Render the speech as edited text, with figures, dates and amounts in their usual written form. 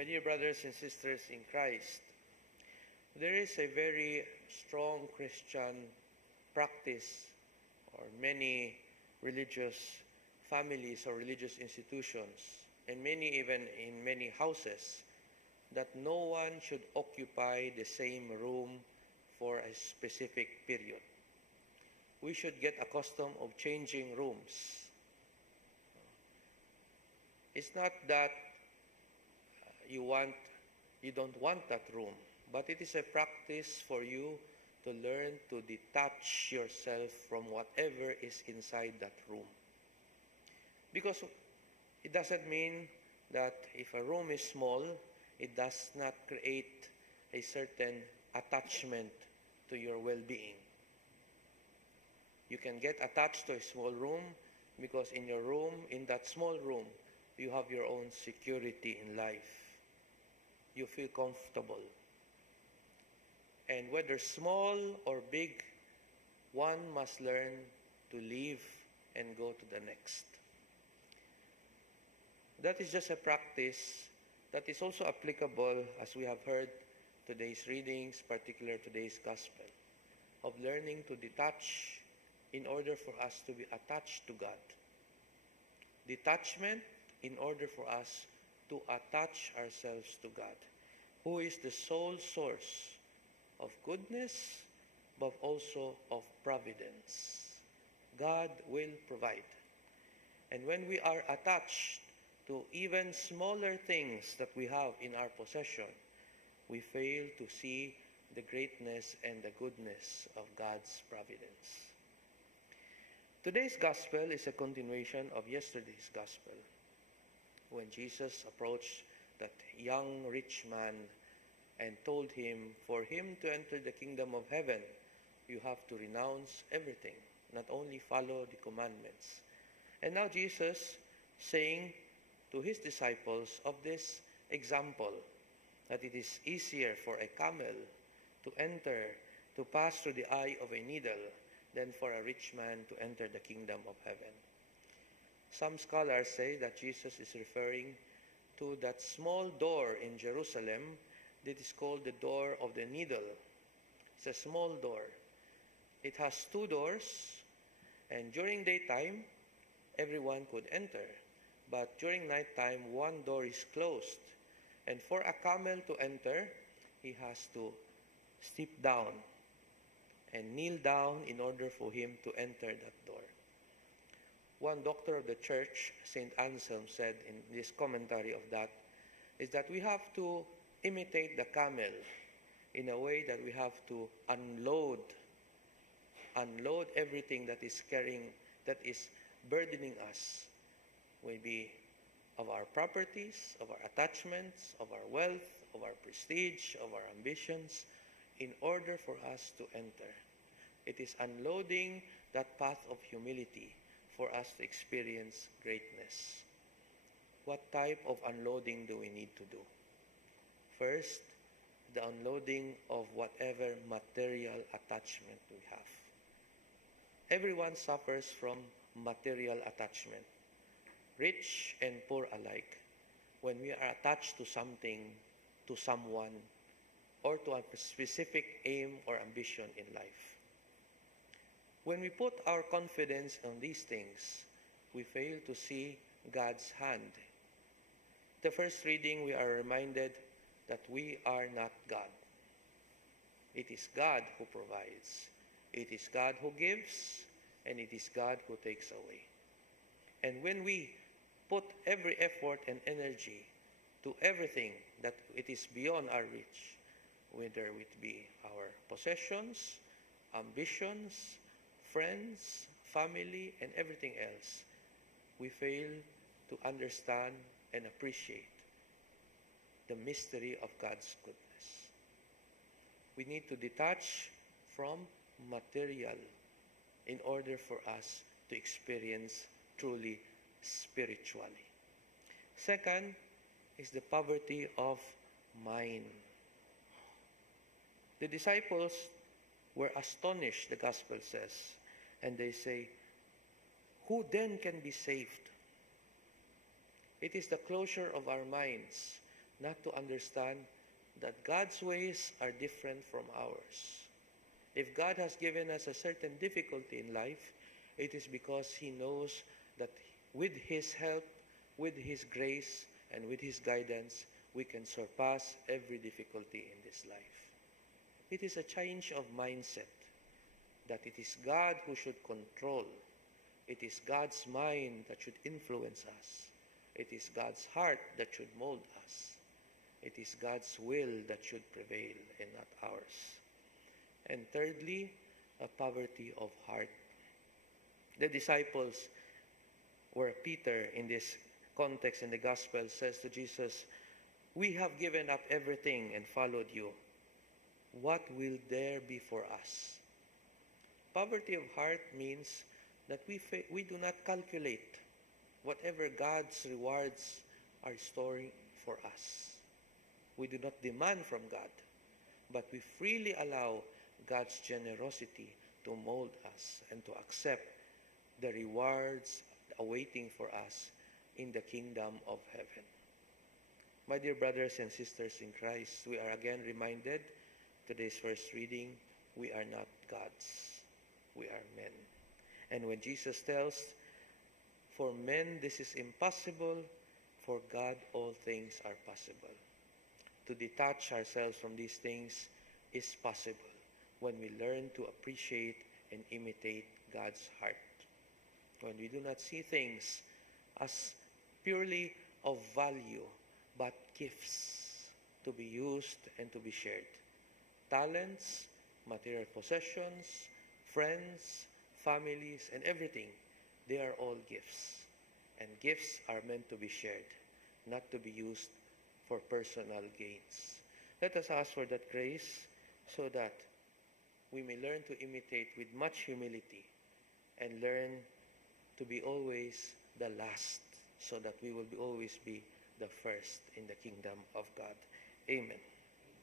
My dear brothers and sisters in Christ, there is a very strong Christian practice, or many religious families or religious institutions, and many even in many houses, that no one should occupy the same room for a specific period. We should get accustomed of changing rooms. It's not that you don't want that room, but it is a practice for you to learn to detach yourself from whatever is inside that room. Because it doesn't mean that if a room is small, it does not create a certain attachment to your well-being. You can get attached to a small room because in your room, in that small room, you have your own security in life. You feel comfortable. And whether small or big, one must learn to leave and go to the next. That is just a practice that is also applicable, as we have heard today's readings, particularly today's gospel, of learning to detach in order for us to be attached to God. Detachment in order for us to attach ourselves to God, who is the sole source of goodness, but also of providence. God will provide. And when we are attached to even smaller things that we have in our possession, we fail to see the greatness and the goodness of God's providence. Today's gospel is a continuation of yesterday's gospel, when Jesus approached that young rich man and told him, for him to enter the kingdom of heaven, you have to renounce everything, not only follow the commandments. And now Jesus saying to his disciples of this example, that it is easier for a camel to pass through the eye of a needle than for a rich man to enter the kingdom of heaven. Some scholars say that Jesus is referring to that small door in Jerusalem that is called the door of the needle. It's a small door. It has two doors, and during daytime, everyone could enter. But during nighttime, one door is closed. And for a camel to enter, he has to step down and kneel down in order for him to enter that door. One doctor of the church, St. Anselm, said in this commentary of that, is that we have to imitate the camel in a way that we have to unload everything that is burdening us, maybe of our properties, of our attachments, of our wealth, of our prestige, of our ambitions, in order for us to enter. It is unloading that path of humility for us to experience greatness. What type of unloading do we need to do? First, the unloading of whatever material attachment we have. Everyone suffers from material attachment, rich and poor alike, when we are attached to something, to someone, or to a specific aim or ambition in life. When we put our confidence on these things, we fail to see God's hand. The first reading, we are reminded that we are not God. It is God who provides. It is God who gives, and it is God who takes away. And when we put every effort and energy to everything that it is beyond our reach, whether it be our possessions, ambitions, friends, family, and everything else, we fail to understand and appreciate the mystery of God's goodness. We need to detach from material in order for us to experience truly spiritually. Second is the poverty of mind. The disciples were astonished, the gospel says, and they say, who then can be saved? It is the closure of our minds not to understand that God's ways are different from ours. If God has given us a certain difficulty in life, it is because He knows that with His help, with His grace, and with His guidance, we can surpass every difficulty in this life. It is a change of mindset that it is God who should control. It is God's mind that should influence us. It is God's heart that should mold us. It is God's will that should prevail and not ours. And thirdly, a poverty of heart. The disciples, where Peter in this context in the gospel says to Jesus, "We have given up everything and followed you. What will there be for us?" Poverty of heart means that we do not calculate whatever God's rewards are storing for us. We do not demand from God, but we freely allow God's generosity to mold us and to accept the rewards awaiting for us in the kingdom of heaven. My dear brothers and sisters in Christ, we are again reminded, today's first reading, we are not gods. We are men. And when Jesus tells, "For men this is impossible, for God all things are possible." To detach ourselves from these things is possible when we learn to appreciate and imitate God's heart. When we do not see things as purely of value, but gifts to be used and to be shared. Talents, material possessions, friends, families, and everything, they are all gifts. And gifts are meant to be shared, not to be used for personal gains. Let us ask for that grace so that we may learn to imitate with much humility and learn to be always the last, so that we will always be the first in the kingdom of God. Amen.